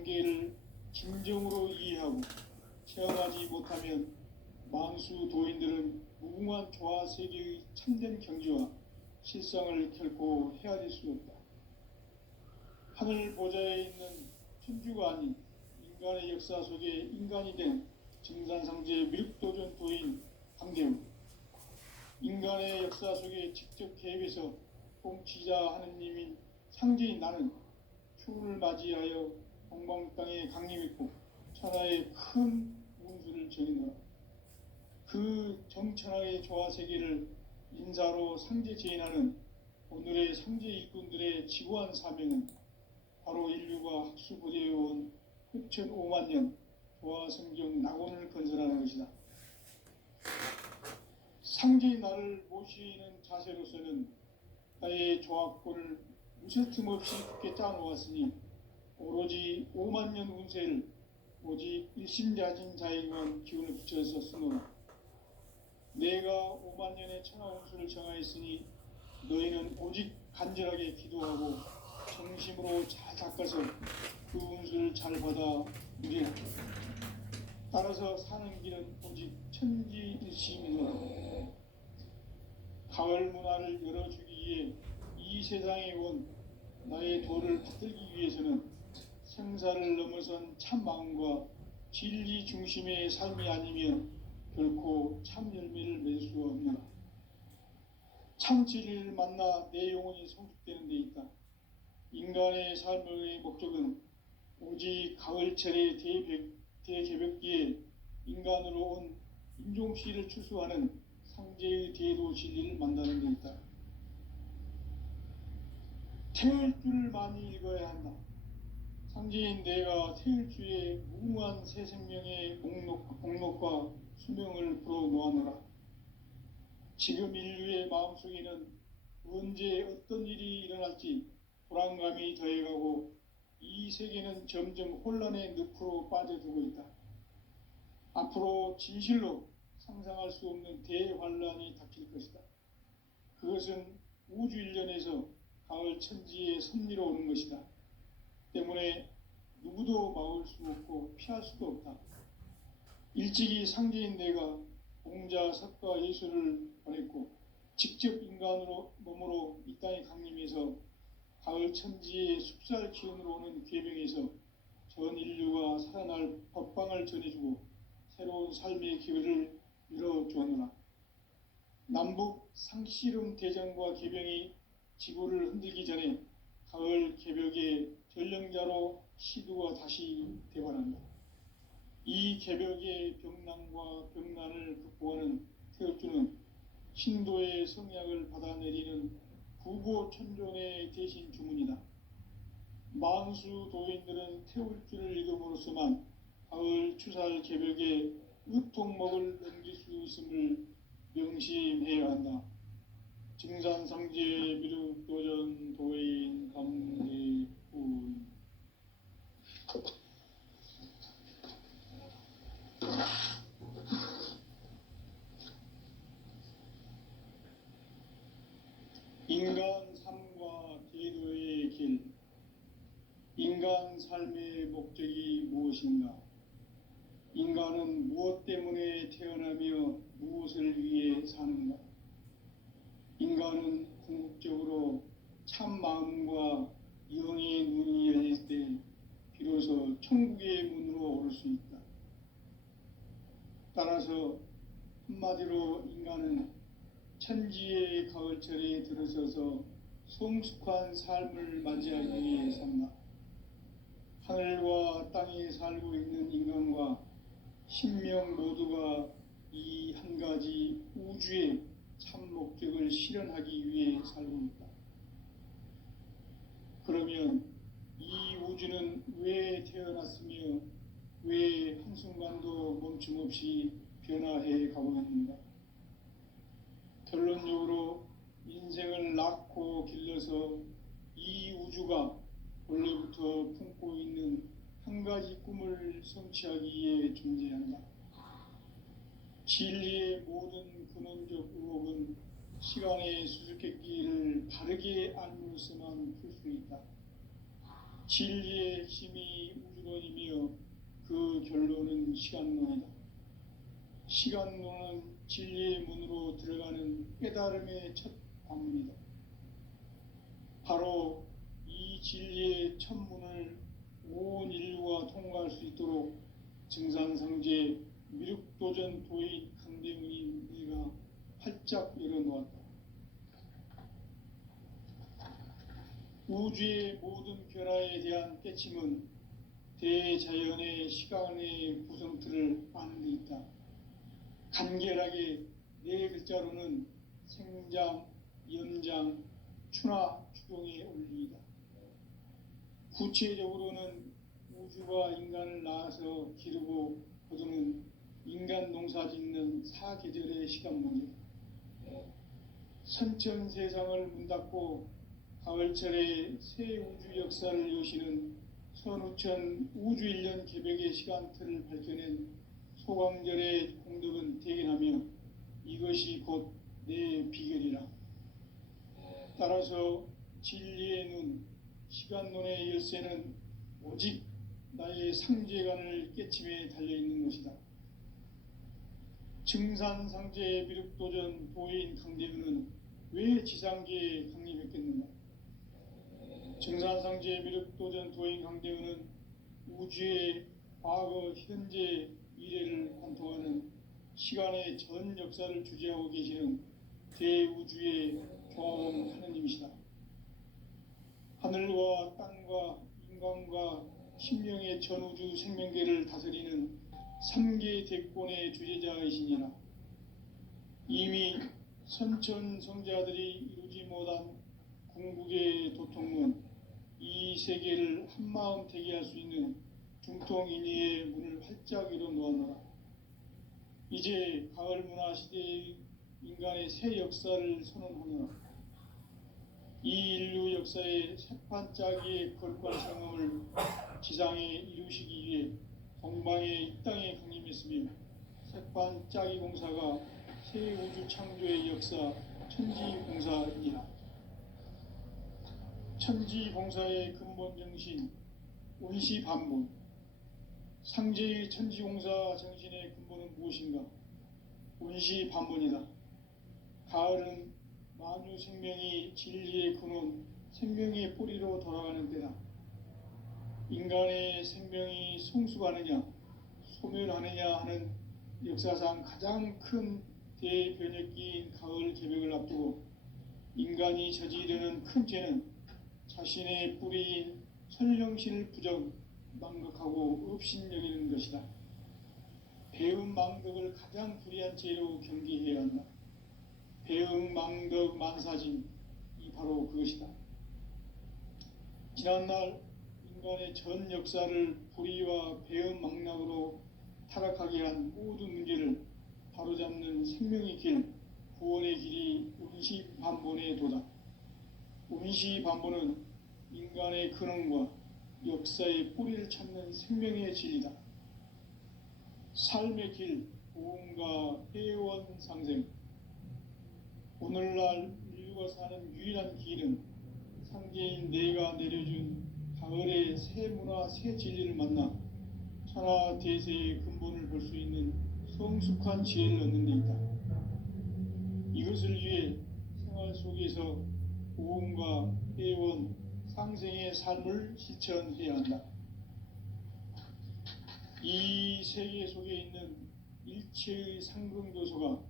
한계를 진정으로 이해하고 체험하지 못하면 만수 도인들은 무궁한 조화 세계의 참된 경지와 실상을 결코 헤아릴 수 없다. 하늘 보좌에 있는 천주가 아닌 인간의 역사 속에 인간이 된 증산상제 미륵도전 도인 강대우, 인간의 역사 속에 직접 개입해서 통치자 하느님인 상제인 나는 추운을 맞이하여 동방 땅에 강림했고 천하의 큰 운수를 정의노라. 그 정천하의 조화 세계를 인사로 상제 제인하는 오늘의 상제 일꾼들의 지구한 사명은 바로 인류가 학수고대해온 흡천 5만 년 조화 성경 낙원을 건설하는 것이다. 상제의 나를 모시는 자세로서는 나의 조합권을 무쇠틈 없이 굳게 짜놓았으니 오로지 5만 년 운세를 오직 일심자진 자에게만 기운을 붙여서 쓰노라. 내가 5만 년의 천하 운수를 정하였으니 너희는 오직 간절하게 기도하고 정심으로 잘 닦아서 그 운수를 잘 받아 누리라. 따라서 사는 길은 오직 천지일심이노라. 가을 문화를 열어주기 위해 이 세상에 온 나의 도를 받들기 위해서는 생사를 넘어선 참 마음과 진리 중심의 삶이 아니면 결코 참 열매를 맺을 수 없노라. 참 진리를 만나 내 영혼이 성숙되는 데 있다. 인간의 삶의 목적은 오직 가을철의 대개벽기에 인간으로 온 인종씨를 추수하는 상제의 대도 진리를 만나는 데 있다. 태을주를 많이 읽어야 한다. 상제인 내가 태을주의 무궁한 새 생명의 목록과 수명을 불어놓아노라. 지금 인류의 마음속에는 언제 어떤 일이 일어날지 불안감이 더해가고 이 세계는 점점 혼란의 늪으로 빠져들고 있다. 앞으로 진실로 상상할 수 없는 대환란이 닥칠 것이다. 그것은 우주 일련에서 가을 천지의 섭리로 오는 것이다. 때문에 누구도 막을 수 없고 피할 수도 없다. 일찍이 상제인 내가 공자, 석가, 예수를 보냈고 직접 인간으로 몸으로 이 땅에 강림해서 가을 천지의 숲살 기운으로 오는 괴병에서 전 인류가 살아날 법방을 전해주고 새로운 삶의 기회를 열어주었노라. 남북 상씨름 대전과 개병이 지구를 흔들기 전에 가을 개벽의 전령자로 시두가 다시 대관한다. 이 개벽의 병난과 병난을 극복하는 태을주는 신도의 성약을 받아내리는 구보천존의 대신 주문이다. 만수 도인들은 태울주를 읽음으로써만 가을 추살 개벽의 으통목을 넘길 수 있음을 명심해야 한다. 증산상제 미륵도전 도인 감대훈. 인간 삶과 기도의 길. 인간 삶의 목적이 무엇인가? 인간은 무엇 때문에 태어나며 무엇을 위해 사는가? 인간은 궁극적으로 참 마음과 영의 눈이 열릴 때 비로소 천국의 문으로 오를 수 있다. 따라서 한마디로 인간은 천지의 가을철에 들어서서 성숙한 삶을 맞이하기 위해 산다. 하늘과 땅에 살고 있는 인간과 신명 모두가 이 한 가지 우주의 참 목적을 실현하기 위해 살고 있다. 그러면 이 우주는 왜 태어났으며 왜 한순간도 멈춤없이 변화해 가고 있는가? 결론적으로 인생을 낳고 길러서 이 우주가 원래부터 품고 있는 한 가지 꿈을 성취하기 위해 존재한다. 진리의 모든 근원적 의혹은 시간의 수수께끼를 바르게 알므로서만 풀 수 있다. 진리의 힘이 우주로 그 결론은 시간론이다. 시간론은 진리의 문으로 들어가는 깨달음의 첫 관문이다. 바로 이 진리의 첫 문을 온 인류가 통과할 수 있도록 증산상제 미륵도전 도인 강대문이 네가 활짝 열어놓았다. 우주의 모든 변화에 대한 깨침은 대자연의 시간의 구성틀을 아는 데 있다. 간결하게 네 글자로는 생장, 연장, 추나 추동의 원리이다. 구체적으로는 우주가 인간을 낳아서 기르고 거두는 인간 농사 짓는 사계절의 시간문이다. 선천 세상을 문 닫고 가을철에 새 우주 역사를 여시는 선우천 우주 1년 개벽의 시간틀을 밝혀낸 소광절의 공덕은 대견하며 이것이 곧 내 비결이라. 따라서 진리의 눈, 시간론의 열쇠는 오직 나의 상제관을 깨침에 달려있는 것이다. 증산상제의 미륵도전 도인 강대근은 왜 지상계에 강림했겠는가? 증산상제의 미륵도전 도인 강대근은 우주의 과거, 현재, 미래를 관통하는 시간의 전 역사를 주재하고 계시는 대우주의 종합 하느님이시다. 하늘과 땅과 인간과 신명의 전우주 생명계를 다스리는 3계 대권의 주재자이시니라. 이미 선천성자들이 이루지 못한 궁극의 도통문, 이 세계를 한마음 되게 할 수 있는 중통인의의 문을 활짝 열어놓았노라. 이제 가을 문화 시대의 인간의 새 역사를 선언하노라. 이 인류 역사의 새판짜기의 거룩한 상황을 지상에 이루시기 위해 동방의 이 땅에 강림했으며 새판짜기 공사가 새 우주 창조의 역사 천지공사이라. 천지공사의 근본 정신 운시반문, 상제의 천지공사 정신의 근본은 무엇인가? 운시반문이다. 가을은 만유 생명이 진리의 근원, 생명의 뿌리로 돌아가는 때다. 인간의 생명이 성숙하느냐, 소멸하느냐 하는 역사상 가장 큰 대변혁기인 가을 개벽을 앞두고 인간이 저지르는 큰 죄는 자신의 뿌리인 선령신을 부정, 망극하고 업신여기는 것이다. 배음 망덕을 가장 불의한 죄로 경계해야 한다. 배음 망덕 만사진, 이 바로 그것이다. 지난날 인간의 전 역사를 불의와 배음 망락으로 타락하게 한 모든 문제를 바로잡는 생명의 길, 구원의 길이 운시반본의 도다. 운시반본은 인간의 근원과 역사의 뿌리를 찾는 생명의 진리다. 삶의 길, 보험과 회원 상생. 오늘날 인류가 사는 유일한 길은 상제인 내가 내려준 가을의 새 문화, 새 진리를 만나 천하 대세의 근본을 볼 수 있는 성숙한 지혜를 얻는 데 있다. 이것을 위해 생활 속에서 보험과 회원, 상생의 삶을 실천해야 한다. 이 세계 속에 있는 일체의 상승교소가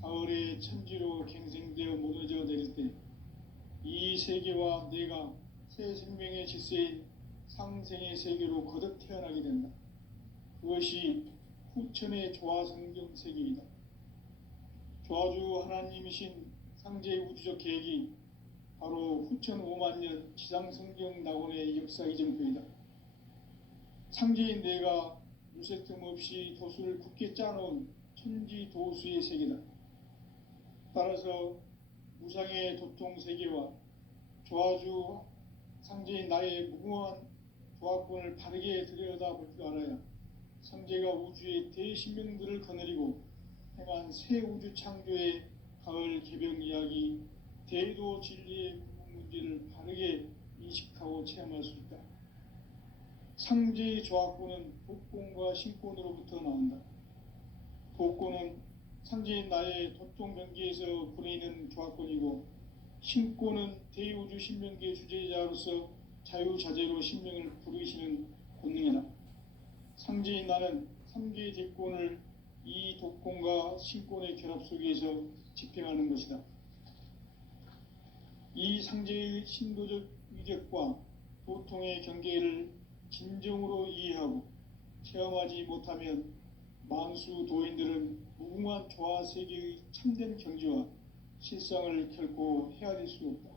가을의 천지로 갱생되어 무너져 내릴 때 이 세계와 내가 새 생명의 질서인 상생의 세계로 거듭 태어나게 된다. 그것이 후천의 조화성경 세계이다. 조화주 하나님이신 상제의 우주적 계획이 바로 후천 5만년 지상성경 낙원의 역사 이정표이다. 상제인 내가 유색 틈 없이 도수를 굳게 짜놓은 천지도수의 세계다. 따라서 무상의 도통세계와 조화주 상제인 나의 무궁한 조화권을 바르게 들여다볼 줄 알아야 상제가 우주의 대신명들을 거느리고 행한 새 우주 창조의 가을 개벽 이야기, 대도 진리의 구분 문제를 바르게 인식하고 체험할 수 있다. 상제의 조합구는 독곤과 신곤으로부터 나온다. 독곤은 상제인 나의 도통 경기에서 부르는 조합권이고, 신곤은 대우주 신명기의 주제자로서 자유자재로 신명을 부르시는 권능이다. 상제인 나는 3개의 제권을 이 독곤과 신곤의 결합 속에서 집행하는 것이다. 이 상제의 신도적 위력과 도통의 경계를 진정으로 이해하고 체험하지 못하면 만수 도인들은 무궁한 조화 세계의 참된 경지와 실상을 결코 헤아릴 수 없다.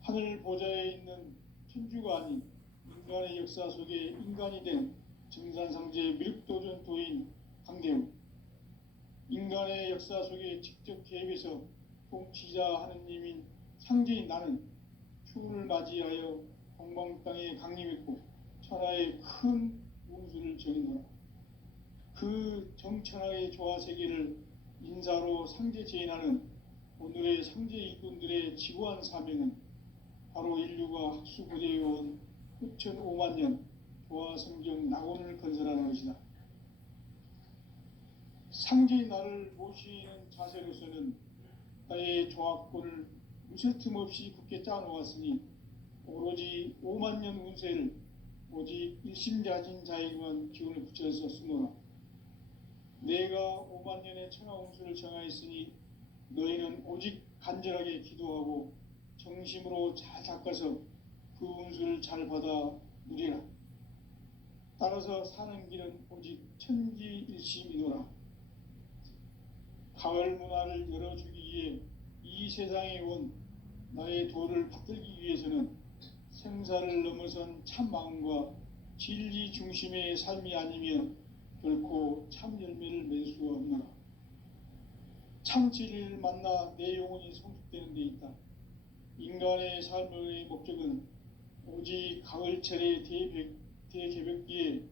하늘 보좌에 있는 천주가 아닌 인간의 역사 속에 인간이 된 증산상제 미륵도전 도인 강대우, 인간의 역사 속에 직접 개입해서 통치자 하느님인 상제인 나는 추운을 맞이하여 동방 땅에 강림했고 천하의 큰 운수를 정인노라. 그 정천하의 조화세계를 인사로 상제 제인하는 오늘의 상제 일꾼들의 지구한 사명은 바로 인류가 학수고대해온 후천 5만 년 조화성경 낙원을 건설하는 것이다. 상제의 나를 모시는 자세로서는 나의 조합권을 무쇠틈 없이 굳게 짜놓았으니 오로지 5만 년 운세를 오직 일심자진 자에게만 기운을 붙여서 쓰노라. 내가 5만 년의 천하 운수를 정하였으니 너희는 오직 간절하게 기도하고 정심으로 잘 닦아서 그 운수를 잘 받아 누리라. 따라서 사는 길은 오직 천지일심이노라. 가을 문화를 열어주기 위해 이 세상에 온 나의 도를 받들기 위해서는 생사를 넘어선 참 마음과 진리 중심의 삶이 아니면 결코 참 열매를 맺을 수가 없노라. 참 진리를 만나 내 영혼이 성숙되는 데 있다. 인간의 삶의 목적은 오직 가을철의 대개벽기에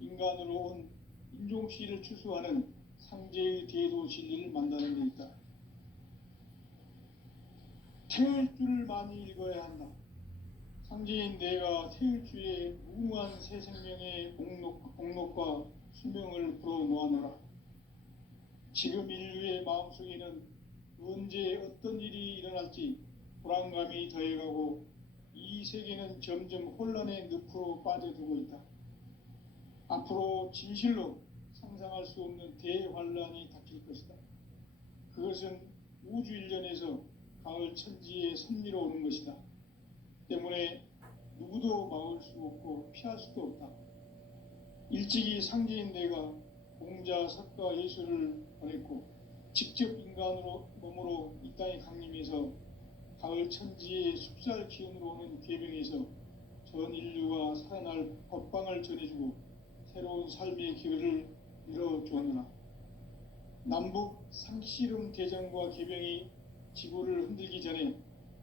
인간으로 온 인종시를 추수하는 상제의 대도 진리를 만나는 데 있다. 태을 줄을 많이 읽어야 한다. 상제인 내가 태을 주의 무궁한 새 생명의 공록과 수명을 불어놓아노라. 지금 인류의 마음속에는 언제 어떤 일이 일어날지 불안감이 더해가고 이 세계는 점점 혼란의 늪으로 빠져들고 있다. 앞으로 진실로 상상할 수 없는 대환란이 닥칠 것이다. 그것은 우주 일련에서 가을 천지의 섭리로 오는 것이다. 때문에 누구도 막을 수 없고 피할 수도 없다. 일찍이 상제인 내가 공자, 석가, 예수를 보냈고 직접 인간으로 몸으로 이 땅에 강림해서 가을 천지의 숲살 기운으로 오는 괴병에서 전 인류가 살아날 법방을 전해주고 새로운 삶의 기회를 열어주었노라. 남북 상씨름 대전과 개병이 지구를 흔들기 전에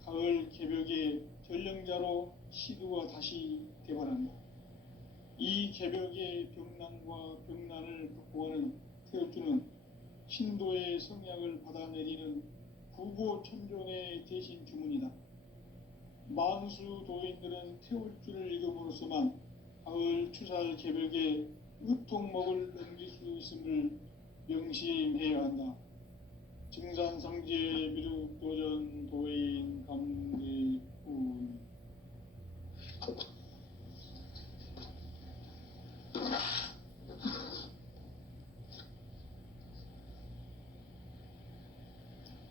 가을 개벽의 전령자로 시두가 다시 대발한다. 이 개벽의 병난과 병난을 극복하는 태엽주는 신도의 성약을 받아내리는 구보천존의 대신 주문이다. 만수 도인들은 태울주를 읽음으로써만 가을 추살 개벽의 의통목을 넘길 수 있음을 명심해야 한다. 증산상제 미륵도전 도인 감대훈.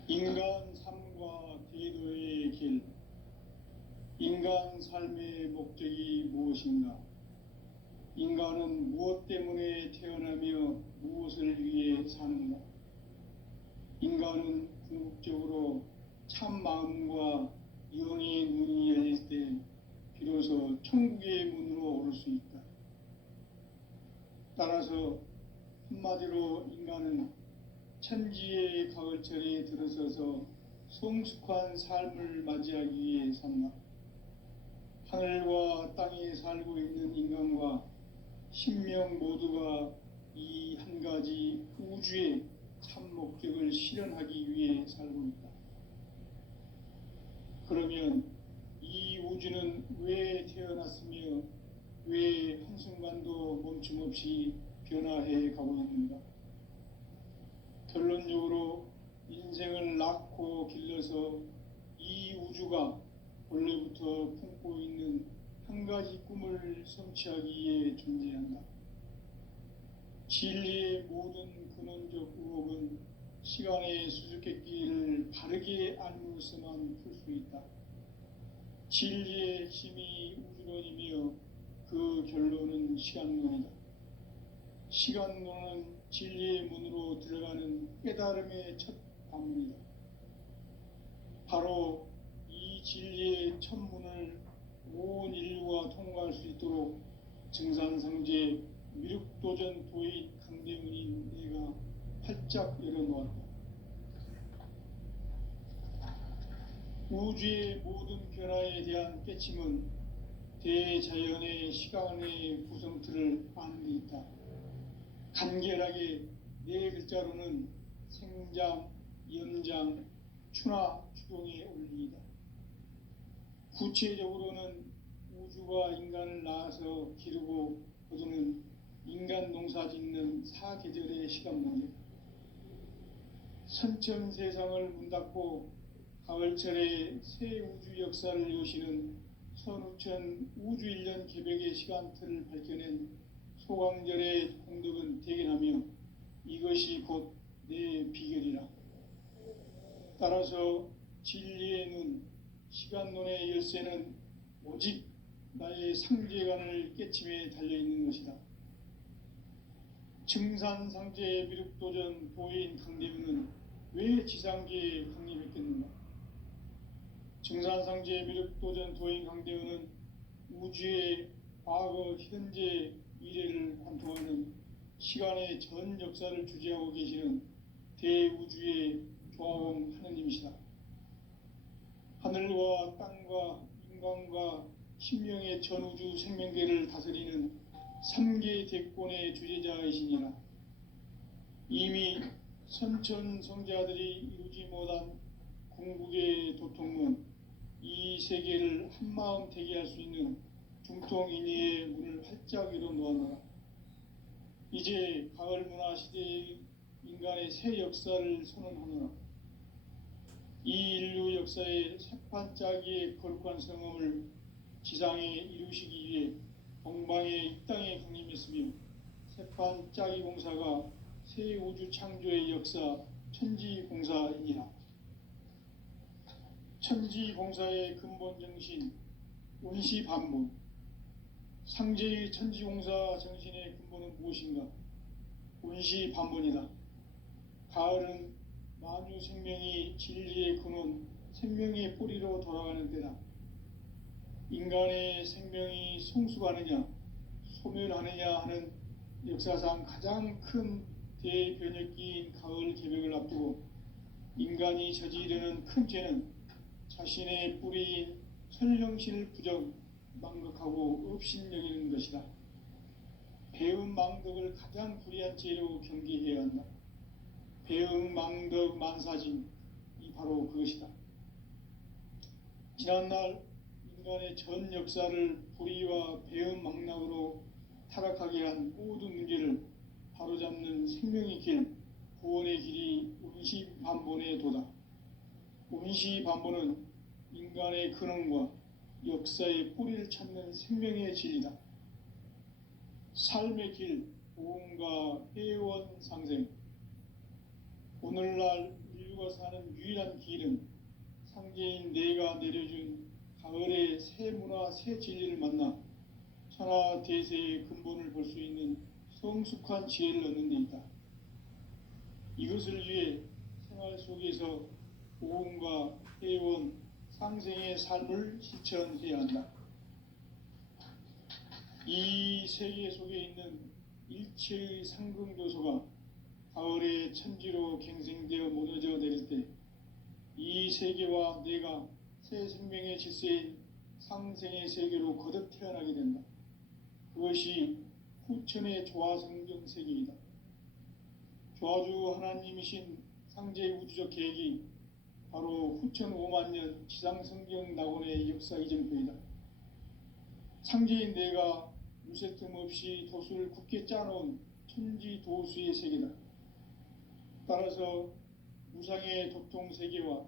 인간 삶과 기도의 길. 인간 삶의 목적이 무엇인가? 인간은 무엇 때문에 태어나며 무엇을 위해 사는가? 인간은 궁극적으로 참 마음과 영의 눈이 열릴 때 비로소 천국의 문으로 오를 수 있다. 따라서 한마디로 인간은 천지의 가을철에 들어서서 성숙한 삶을 맞이하기 위해 산다. 하늘과 땅에 살고 있는 인간과 신명 모두가 이 한 가지 우주의 참 목적을 실현하기 위해 살고 있다. 그러면 이 우주는 왜 태어났으며 거침없이 변화해 가고 있는가. 결론적으로 인생을 낳고 길러서 이 우주가 원래부터 품고 있는 한 가지 꿈을 성취하기 위해 존재한다. 진리의 모든 근원적 의혹은 시간의 수수께끼를 바르게 알므로서만 풀 수 있다. 진리의 힘이 우주론이며 그 결론은 시간론이다. 시간론은 진리의 문으로 들어가는 깨달음의 첫 관문이다. 바로 이 진리의 첫 문을 온 인류가 통과할 수 있도록 증산상제 미륵도전 도인 강대문인 내가 활짝 열어놓았다. 우주의 모든 변화에 대한 깨침은 대자연의 시간의 구성틀을 아는 데 있다. 간결하게 네 글자로는 생장, 연장, 추나 추동의 원리이다. 구체적으로는 우주가 인간을 낳아서 기르고 거두는 인간 농사 짓는 사계절의 시간문제, 선천 세상을 문닫고 가을철에 새 우주 역사를 여시는 선우천 우주 1년 개백의 시간틀을 밝혀낸 소강절의 공덕은 대견하며 이것이 곧 내 비결이라. 따라서 진리의 눈, 시간론의 열쇠는 오직 나의 상제관을 깨침에 달려있는 것이다. 증산상제의 미륵도전 도인 강대문은 왜 지상계에 강림했겠는가? 증산상제의 미륵도전 도인 강대문은 우주의 과거, 현재, 미래를 관통하는 시간의 전 역사를 주재하고 계시는 대우주의 조화원 하느님이시다. 하늘과 땅과 인간과 신명의 전우주 생명계를 다스리는 3개 대권의 주제자이시니라. 이미 선천성자들이 이루지 못한 궁극의 도통은 이 세계를 한마음 되게 할 수 있는 중통인의의 문을 활짝 열어놓아노라. 이제 가을 문화 시대의 인간의 새 역사를 선언하노라. 이 인류 역사의 새판짜기의 거룩한 성험을 지상에 이루시기 위해 동방의 이 땅에 강림했으며 새판짜기 공사가 새 우주 창조의 역사 천지공사이니라. 천지공사의 근본 정신 운시반문, 상제의 천지공사 정신의 근본은 무엇인가? 운시반문이다. 가을은 만유 생명이 진리의 근원, 생명의 뿌리로 돌아가는 때다. 인간의 생명이 성숙하느냐, 소멸하느냐 하는 역사상 가장 큰 대변혁기인 가을 개벽을 앞두고 인간이 저지르는 큰 죄는 자신의 뿌리인 천령신을 부정, 망각하고 업신여기는 것이다. 배음 망덕을 가장 불의한 죄로 경계해야 한다. 배음 망덕 만사진, 이 바로 그것이다. 지난날 인간의 전 역사를 불의와 배음 망락으로 타락하게 한 모든 문제를 바로잡는 생명의 길, 구원의 길이 운시반본의 도다. 운시반본은 인간의 근원과 역사의 뿌리를 찾는 생명의 진리다. 삶의 길, 보험과 회원 상생. 오늘날 인류가 사는 유일한 길은 상제인 내가 내려준 가을의 새 문화, 새 진리를 만나 천하 대세의 근본을 볼 수 있는 성숙한 지혜를 얻는 데 있다. 이것을 위해 생활 속에서 보험과 회원, 상생의 삶을 실천해야 한다. 이 세계 속에 있는 일체의 상승교소가 가을의 천지로 갱생되어 무너져 내릴 때 이 세계와 내가 새 생명의 질서인 상생의 세계로 거듭 태어나게 된다. 그것이 후천의 조화성경 세계이다. 조화주 하나님이신 상제의 우주적 계획이 바로 후천 5만 년 지상성경 낙원의 역사 이정표이다. 상제인 내가 무쇠틈 없이 도수를 굳게 짜놓은 천지도수의 세계다. 따라서 무상의 도통 세계와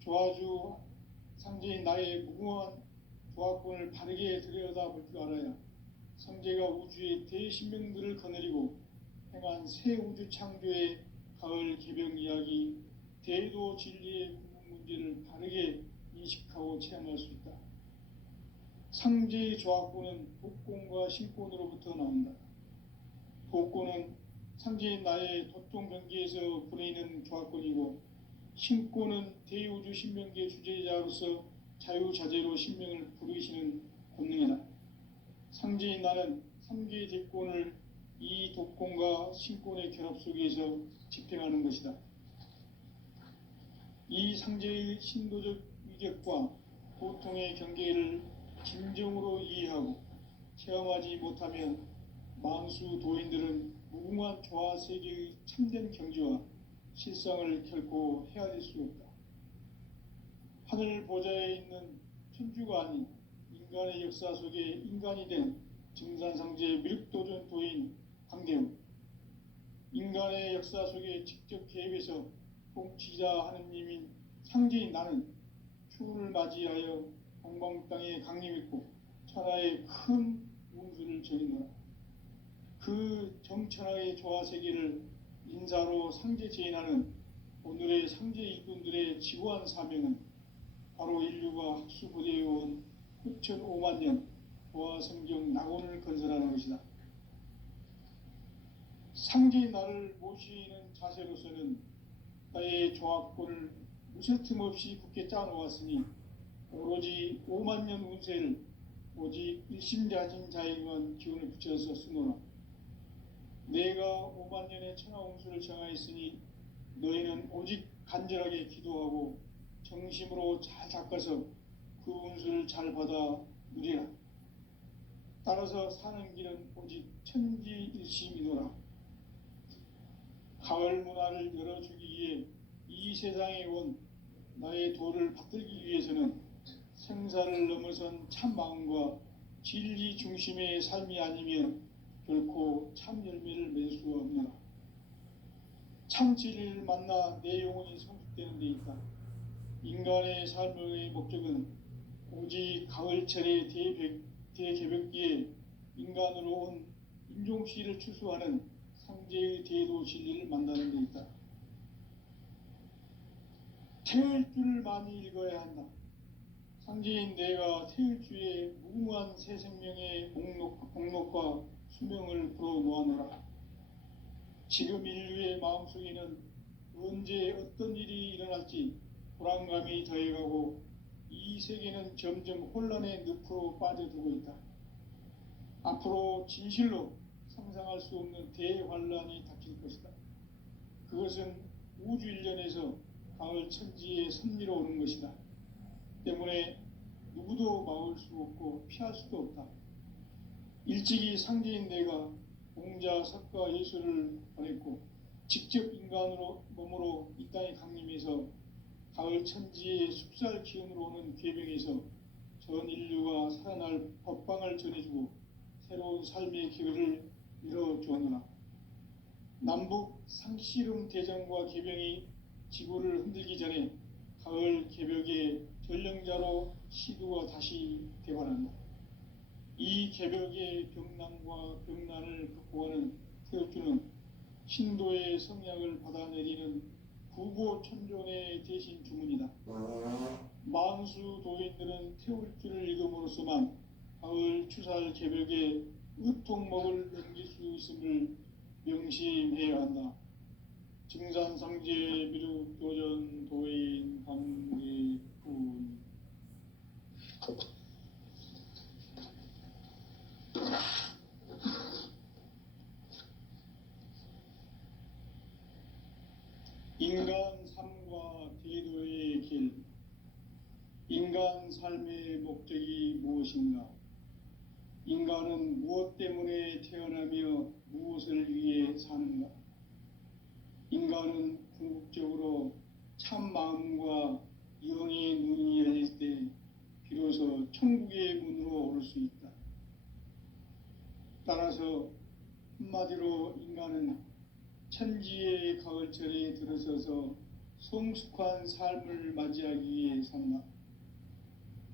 조화주 상제인 나의 무궁한 조화권을 바르게 들여다볼 줄 알아야 성제가 우주의 대신명들을 거느리고 행한 새 우주 창조의 가을 개병 이야기, 대도 진리의 구분 문제를 바르게 인식하고 체험할 수 있다. 상제의 조화권은 복권과 신권으로부터 나온다. 복권은 상제인 나의 도통 경계에서 보내는 조화권이고, 신권은 대우주 신명계 주제자로서 자유자재로 신명을 부르시는 권능이다. 상제인 나는 3개의 대권을 이 독권과 신권의 결합 속에서 집행하는 것이다. 이 상제의 신도적 위격과 보통의 경계를 진정으로 이해하고 체험하지 못하면 만수 도인들은 무궁한 조화 세계의 참된 경지와 실상을 결코 헤아릴 수 없다. 하늘 보좌에 있는 천주가 아닌 인간의 역사 속에 인간이 된 증산상제 미륵도전 도인 강대웅, 인간의 역사 속에 직접 개입해서 통치자 하느님인 상제인 나는 추운을 맞이하여 동방 땅에 강림했고 천하의 큰 운수를 전이노라. 그 정천하의 조화 세계를 인사로 상제 제인하는 오늘의 상제 일꾼들의 지구한 사명은 바로 인류가 학수고대해온 6,500만 년 조화 성경 낙원을 건설하는 것이다. 상제의 나를 모시는 자세로서는 나의 조화권을 무쇠틈 없이 굳게 짜놓았으니 오로지 5만 년 운세를 오직 일심자진 자에게만 기운을 붙여서 쓰노라. 내가 5만 년의 천하운수를 정하였으니 너희는 오직 간절하게 기도하고 정심으로 잘 닦아서 그 운수를 잘 받아 누리라. 따라서 사는 길은 오직 천지일심이노라. 가을 문화를 열어주기 위해 이 세상에 온 나의 도를 받들기 위해서는 생사를 넘어선 참 마음과 진리 중심의 삶이 아니면 결코 참 열매를 맺을 수 없노라. 참 진리를 만나 내 영혼이 성숙되는 데 있다. 인간의 삶의 목적은 오직 가을철의 대개벽기에 인간으로 온 인종씨를 추수하는 상제의 대도 진리를 만나는 데 있다. 태을 줄을 많이 읽어야 한다. 상제인 내가 태을 주에 무궁한 새 생명의 목록과 수명을 불어놓아노라. 지금 인류의 마음속에는 언제 어떤 일이 일어날지 불안감이 더해가고 이 세계는 점점 혼란의 늪으로 빠져들고 있다. 앞으로 진실로 상상할 수 없는 대환란이 닥칠 것이다. 그것은 우주 일련에서 가을 천지의 섭리로 오는 것이다. 때문에 누구도 막을 수 없고 피할 수도 없다. 일찍이 상제인 내가 공자, 석가, 예수를 보냈고 직접 인간으로 몸으로 이 땅에 강림해서 가을 천지의 숲살 기운으로 오는 계명에서 전 인류가 살아날 법방을 전해주고 새로운 삶의 기회를 열어주었노라. 남북 상씨름 대전과 계병이 지구를 흔들기 전에 가을 개벽의 전령자로 시두가 다시 되관한다. 이 개벽의 병난과 병난을 극복하는 태엽주는 신도의 성약을 받아내리는 구고천존의 대신 주문이다. 만수 도인들은 태울주를 읽음으로써만 가을 추살 개벽의 의통목을 넘길 수 있음을 명심해야 한다. 증산상제 미륵도전 도인 강대훈. 인간 삶과 대도의 길. 인간 삶의 목적이 무엇인가? 인간은 무엇 때문에 태어나며 무엇을 위해 사는가? 인간은 궁극적으로 참 마음과 영의 눈이 열릴 때 비로소 천국의 문으로 오를 수 있다. 따라서 한마디로 인간은 천지의 가을철에 들어서서 성숙한 삶을 맞이하기 위해 산다.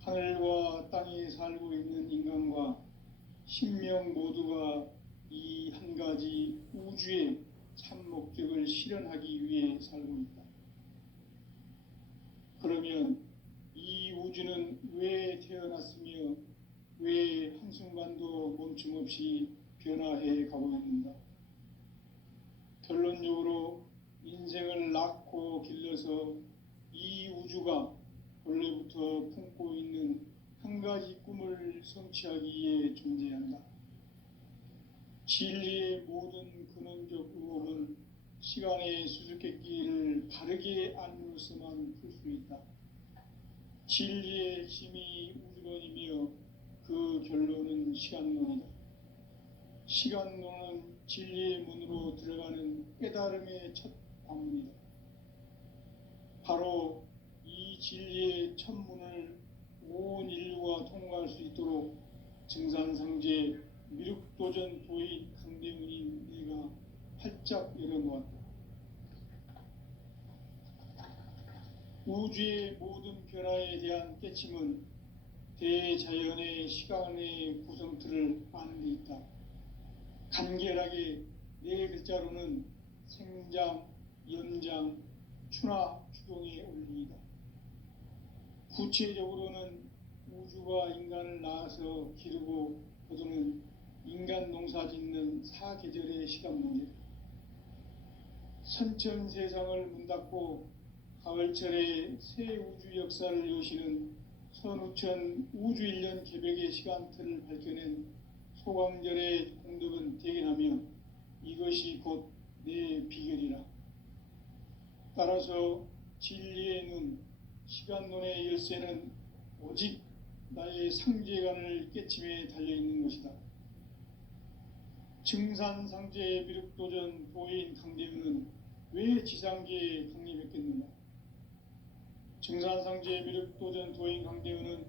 하늘과 땅에 살고 있는 인간과 신명 모두가 이 한 가지 우주의 참 목적을 실현하기 위해 살고 있다. 그러면 이 우주는 왜 태어났으며 왜 한순간도 멈춤 없이 변화해 가고 있는가? 결론적으로 인생을 낳고 길러서 이 우주가 원래부터 품고 있는 한 가지 꿈을 성취하기 위해 존재한다. 진리의 모든 근원적 의혹은 시간의 수수께끼를 바르게 안으로서만 풀 수 있다. 진리의 핵심이 우주론이며 그 결론은 시간론이다. 시간론은 진리의 문으로 들어가는 깨달음의 첫 관문이다. 바로 이 진리의 첫 문을 온 인류가 통과할 수 있도록 증산상제 미륵도전 도인 강대문인 내가 활짝 열어놓았다. 우주의 모든 변화에 대한 깨침은 대자연의 시간의 구성틀을 아는 데 있다. 간결하게 네 글자로는 생장, 연장, 추나 추동의 원리이다. 구체적으로는 우주가 인간을 낳아서 기르고 거두는 인간 농사 짓는 사계절의 시간 문제다. 선천 세상을 문 닫고 가을철에 새 우주 역사를 여시는 선우천 우주 1년 개벽의 시간틀을 밝혀낸 소강절의 공덕은 대견하며 이것이 곧 내 비결이라. 따라서 진리의 눈, 시간론의 열쇠는 오직 나의 상제관을 깨침에 달려있는 것이다. 증산상제의 미륵도전 도인 강대문은 왜 지상계에 강림했겠는가? 증산상제의 미륵도전 도인 강대문은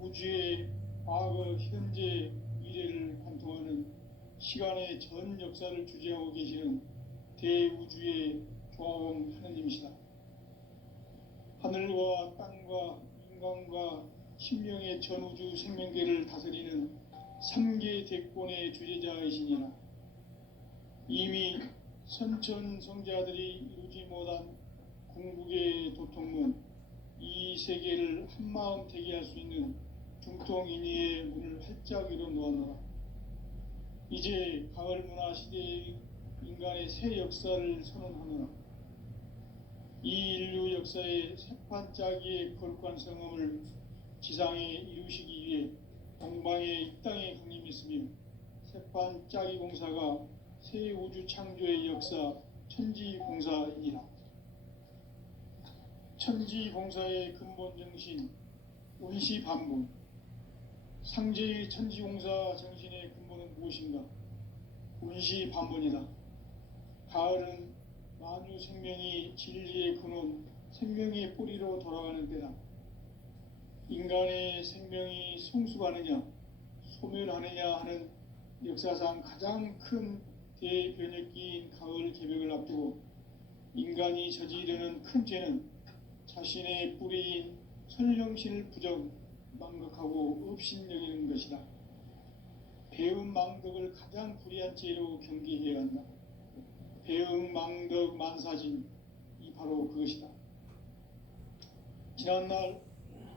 우주의 과거, 현재, 미래를 관통하는 시간의 전 역사를 주재하고 계시는 대우주의 조화원 하느님이시다. 하늘과 땅과 인간과 신명의 전우주 생명계를 다스리는 3계 대권의 주재자이시니라. 이미 선천성자들이 이루지 못한 궁극의 도통문, 이 세계를 한마음 되게 할 수 있는 중통인의의 문을 활짝 열어놓았노라. 이제 가을문화 시대의 인간의 새 역사를 선언하노라. 이 인류 역사의 새판짜기의 거룩한 성음을 지상에 이루시기 위해 동방의 이 땅에 강림했으며 새판짜기 공사가 새 우주 창조의 역사 천지공사이니라. 천지공사의 근본 정신 운시반본, 상제의 천지공사 정신의 근본은 무엇인가? 운시반본이다. 가을은 만유 생명이 진리의 근원, 생명의 뿌리로 돌아가는 때다. 인간의 생명이 성숙하느냐, 소멸하느냐 하는 역사상 가장 큰 대변혁기인 가을 개벽을 앞두고 인간이 저지르는 큰 죄는 자신의 뿌리인 선령신을 부정, 망각하고 업신여기는 것이다. 배움 망덕을 가장 불의한 죄로 경계해야 한다. 배움 망덕 만사진, 이 바로 그것이다. 지난날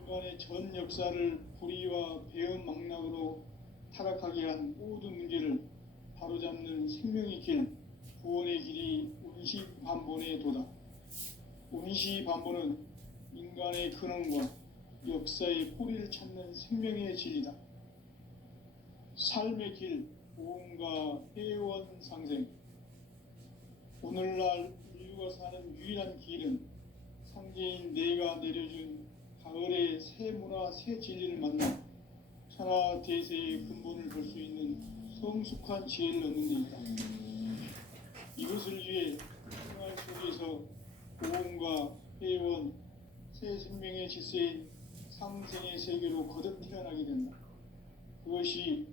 인간의 전 역사를 불의와 배움 망락으로 타락하게 한 모든 문제를 바로잡는 생명의 길, 구원의 길이 운시반본의 도다. 운시반본은 인간의 근원과 역사의 뿌리를 찾는 생명의 진리다. 삶의 길, 보험과 회원 상생. 오늘날 인류가 사는 유일한 길은 상제인 내가 내려준 가을의 새 문화, 새 진리를 만나 천하 대세의 근본을 볼 수 있는 성숙한 지혜를 얻는 데 있다. 이것을 위해 생활 속에서 보험과 회원, 새 생명의 질서인 상생의 세계로 거듭 태어나게 된다. 그것이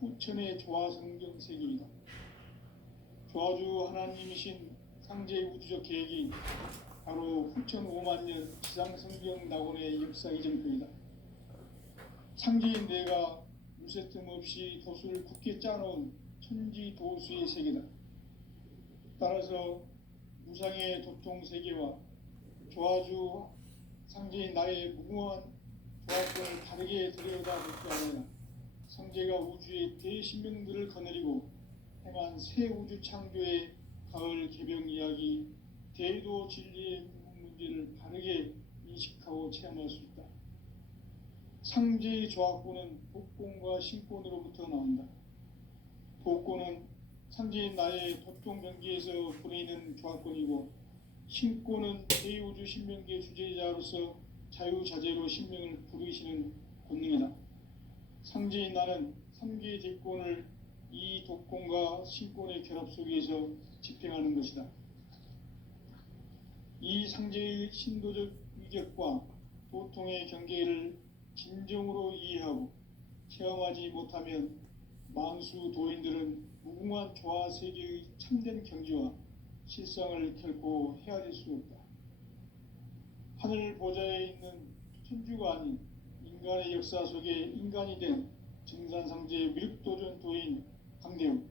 후천의 조화성경 세계이다. 조화주 하나님이신 상제의 우주적 계획이 바로 후천 5만 년 지상성경 낙원의 역사 이전표이다. 상제인 내가 무쇠틈 없이 도수를 굳게 짜놓은 천지 도수의 세계다. 따라서 무상의 도통 세계와 조화주 상제인 나의 무궁한 조화권을 다르게 들여다볼 때 아니라 상제가 우주의 대신명들을 거느리고 행한 새 우주 창조의 가을 개병 이야기, 대도 진리의 문제를 바르게 인식하고 체험할 수 있다. 상제의 조화권은 복권과 신권으로부터 나온다. 복권은 상제인 나의 도통 경계에서 보내는 조화권이고, 신권은 대우주 신명계 주제자로서 자유자재로 신명을 부르시는 권능이다. 상제인 나는 3개의 대권을 이 독권과 신권의 결합 속에서 집행하는 것이다. 이 상제의 신도적 위격과 도통의 경계를 진정으로 이해하고 체험하지 못하면 만수 도인들은 무궁한 조화 세계의 참된 경지와 실상을 결코 헤아릴 수 없다. 하늘 보좌에 있는 천주가 아닌 인간의 역사 속에 인간이 된 증산상제의 미륵도전 도인 강대웅,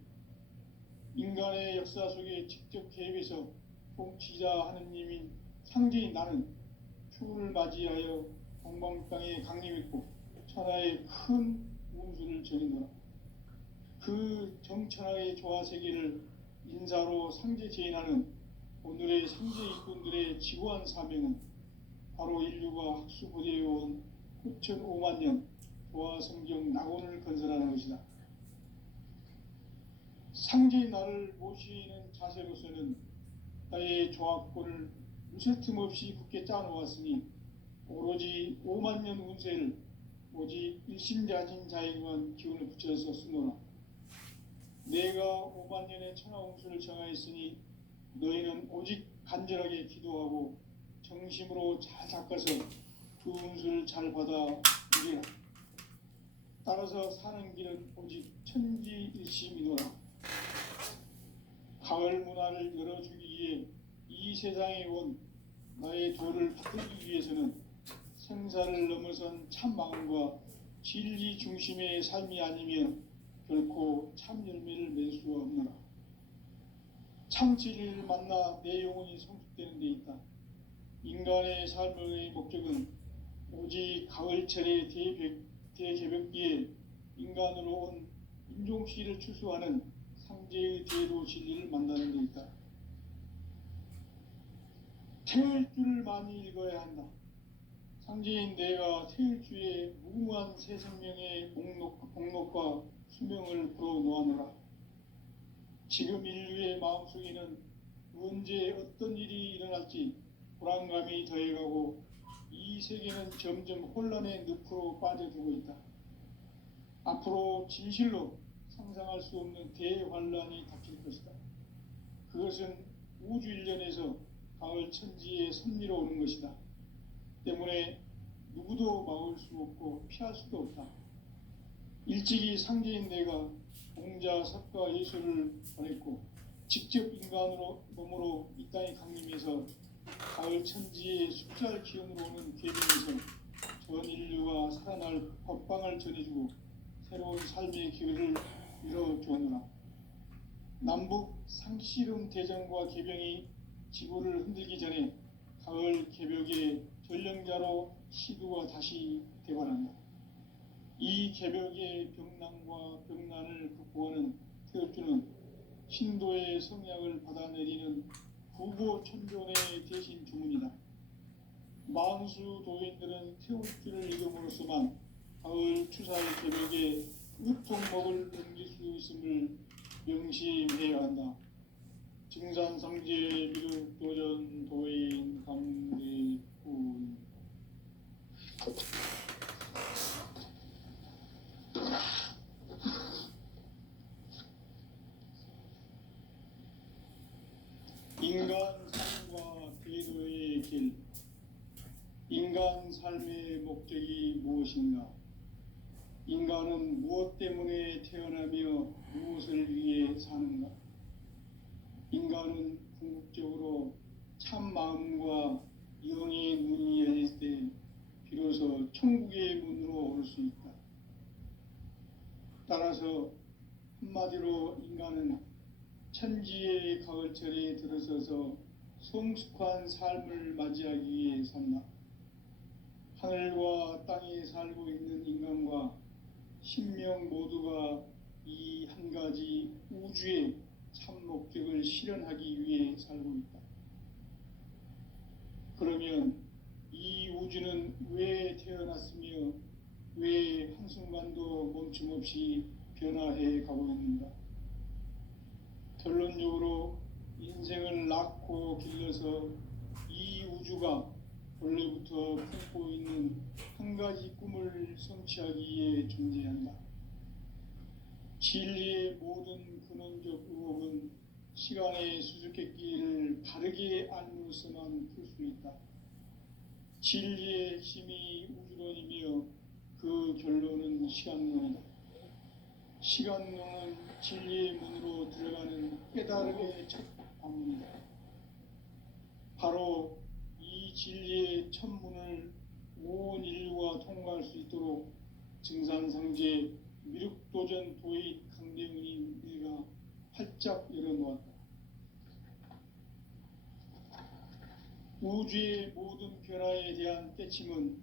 인간의 역사 속에 직접 개입해서 통치자 하느님인 상제인 나는 추후를 맞이하여 동방땅에 강림했고 천하의 큰 운수를 전이노라. 그 정천하의 조화세계를 인사로 상제 제인하는 오늘의 상제 일꾼들의 지구한 사명은 바로 인류가 학수고대해온 후천 5만 년 조화성경 낙원을 건설하는 것이다. 상제의 나를 모시는 자세로서는 나의 조화권을 무쇠틈 없이 굳게 짜놓았으니 오로지 5만 년 운세를 오직 일심자진 자에게만 기운을 붙여서 쓰노라. 내가 5만 년의 천하 운수를 정하였으니 너희는 오직 간절하게 기도하고 정심으로 잘 닦아서 그 운수를 잘 받아 누리라. 따라서 사는 길은 오직 천지일심이노라. 가을 문화를 열어주기 위해 이 세상에 온 나의 도를 받들기 위해서는 생사를 넘어선 참 마음과 진리 중심의 삶이 아니면 결코 참 열매를 맺을 수 없노라. 참 진리를 만나 내 영혼이 성숙되는 데 있다. 인간의 삶의 목적은 오직 가을철의 대개벽기에 인간으로 온 인종씨를 추수하는 상제의 대도 진리를 만나는 데 있다. 태울 줄을 많이 읽어야 한다. 상제인 내가 태울 주의 무궁한 새 생명의 목록과 수명을 풀어놓아노라. 지금 인류의 마음속에는 언제 어떤 일이 일어날지 불안감이 더해가고 이 세계는 점점 혼란의 늪으로 빠져들고 있다. 앞으로 진실로 상상할 수 없는 대환란이 닥칠 것이다. 그것은 우주 일련에서 가을 천지의 섭리로 오는 것이다. 때문에 누구도 막을 수 없고 피할 수도 없다. 일찍이 상제인 내가 공자, 석가, 예수를 보냈고 직접 인간으로 몸으로 이 땅에 강림해서 가을 천지의 숫살 기운으로 오는 계명에서 전 인류가 살아날 법방을 전해주고 새로운 삶의 기회를 이뤄주었노라. 남북 상씨름 대전과 개병이 지구를 흔들기 전에 가을 개벽의 전령자로 시두가 다시 대관한다. 이 개벽의 병난과 병난을 극복하는 태엽주는 신도의 성약을 받아내리는 구보천존의 대신 주문이다. 만수 도인들은 태엽주를 이름으로서만 가을 추사의 개벽에 으통목을 넘길 수 있음을 명심해야 한다. 증산상제 미륵도전 도인 강대훈. 인간 삶과 대도의 길. 인간 삶의 목적이 무엇인가? 인간 인간은 무엇 때문에 태어나며 무엇을 위해 사는가? 인간은 궁극적으로 참 마음과 영의 문이 열릴 때 비로소 천국의 문으로 올 수 있다. 따라서 한마디로 인간은 천지의 가을철에 들어서서 성숙한 삶을 맞이하기 위해 산다. 하늘과 땅에 살고 있는 인간과 신명 모두가 이 한 가지 우주의 참 목적을 실현하기 위해 살고 있다. 그러면 이 우주는 왜 태어났으며 왜 한순간도 멈춤없이 변화해 가고 있는가? 결론적으로 인생을 낳고 길러서 이 우주가 원래부터 품고 있는 한 가지 꿈을 성취하기 위해 존재한다. 진리의 모든 근원적 의혹은 시간의 수수께끼를 바르게 알므로서만 풀 수 있다. 진리의 핵심이 우주론이며 그 결론은 시간론이다. 시간론은 진리의 문으로 들어가는 깨달음의 첫 방문이다. 바로 이 진리의 첫 문을 온 인류가 통과할 수 있도록 증산상제 미륵도전 도의 강대문인 내가 활짝 열어놓았다. 우주의 모든 변화에 대한 깨침은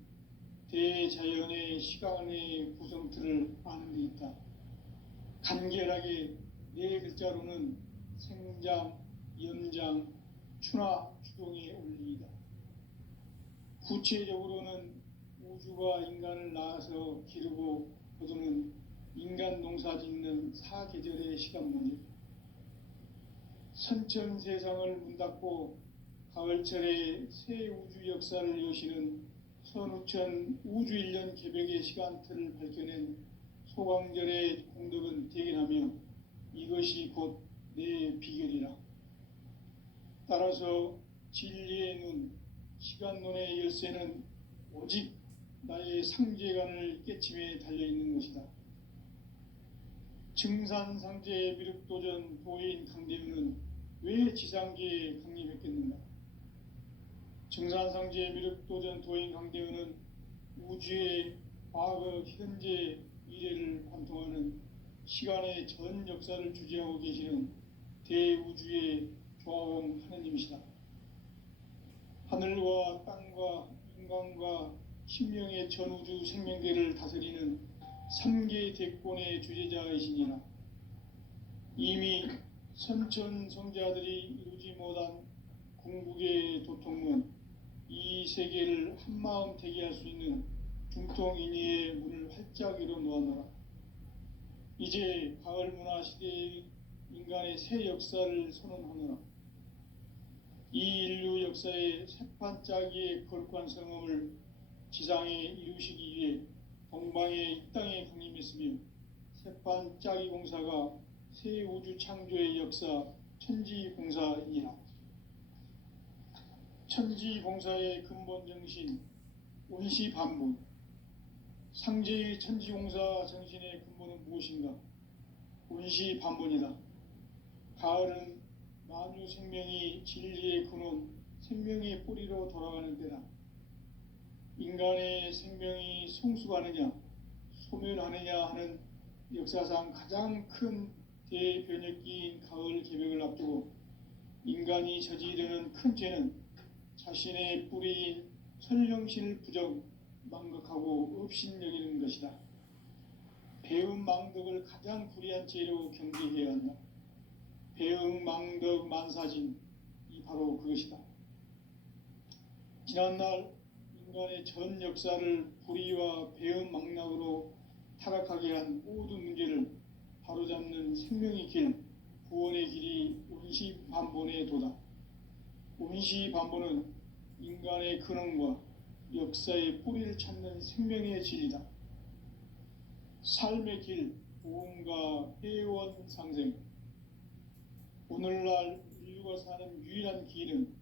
대자연의 시간의 구성틀을 아는 데 있다. 간결하게 네 글자로는 생장, 연장, 추나 추동의 원리이다. 구체적으로는 우주가 인간을 낳아서 기르고 거두는 인간 농사 짓는 사계절의 시간 문제, 선천 세상을 문 닫고 가을철에 새 우주 역사를 여시는 선우천 우주일년 개벽의 시간틀을 밝혀낸 소강절의 공덕은 대견하며 이것이 곧 내 비결이라. 따라서 진리의 눈, 시간론의 열쇠는 오직 나의 상제관을 깨침에 달려있는 것이다. 증산상제의 미륵도전 도인 강대윤은 왜 지상계에 강림했겠는가? 증산상제의 미륵도전 도인 강대윤은 우주의 과거, 현재, 미래를 관통하는 시간의 전 역사를 주재하고 계시는 대우주의 조화원 하느님이시다. 하늘과 땅과 인간과 신명의 전우주 생명계를 다스리는 3개 대권의 주제자이시니라. 이미 선천성자들이 이루지 못한 궁극의 도통문, 이 세계를 한마음 대기할 수 있는 중통인의의 문을 활짝 열어놓았노라. 이제 가을 문화 시대의 인간의 새 역사를 선언하노라. 이 인류 역사의 새판짜기의 거룩한 성험을 지상에 이루시기 위해 동방의 이 땅에 강림했으며 새판짜기 공사가 새 우주 창조의 역사 천지공사이니라. 천지공사의 근본 정신 온시반분, 상제의 천지공사 정신의 근본은 무엇인가? 온시반분이다. 가을은 만유 생명이 진리의 근원, 생명의 뿌리로 돌아가는 때다. 인간의 생명이 성숙하느냐, 소멸하느냐 하는 역사상 가장 큰 대변혁기인 가을 개벽을 앞두고 인간이 저지르는 큰 죄는 자신의 뿌리인 설령실 부정, 망각하고 업신여기는 것이다. 배움 망덕을 가장 불의한 죄로 경계해야 한다. 배움 망덕 만사진, 이 바로 그것이다. 지난날 인간의 전 역사를 불의와 배움 망락으로 타락하게 한 모든 문제를 바로잡는 생명의 길, 구원의 길이 온시반본의 도다. 온시반본은 인간의 근원과 역사의 뿌리를 찾는 생명의 진리다. 삶의 길, 보험과 회원 상생. 오늘날 인류가 사는 유일한 길은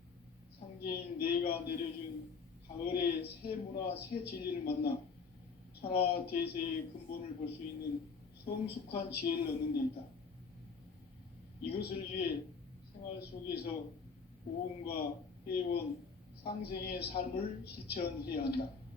상제인 내가 내려준 가을의 새 문화, 새 진리를 만나 천하 대세의 근본을 볼 수 있는 성숙한 지혜를 얻는 데 있다. 이것을 위해 생활 속에서 고음과 회원, 상생의 삶을 실천해야 한다.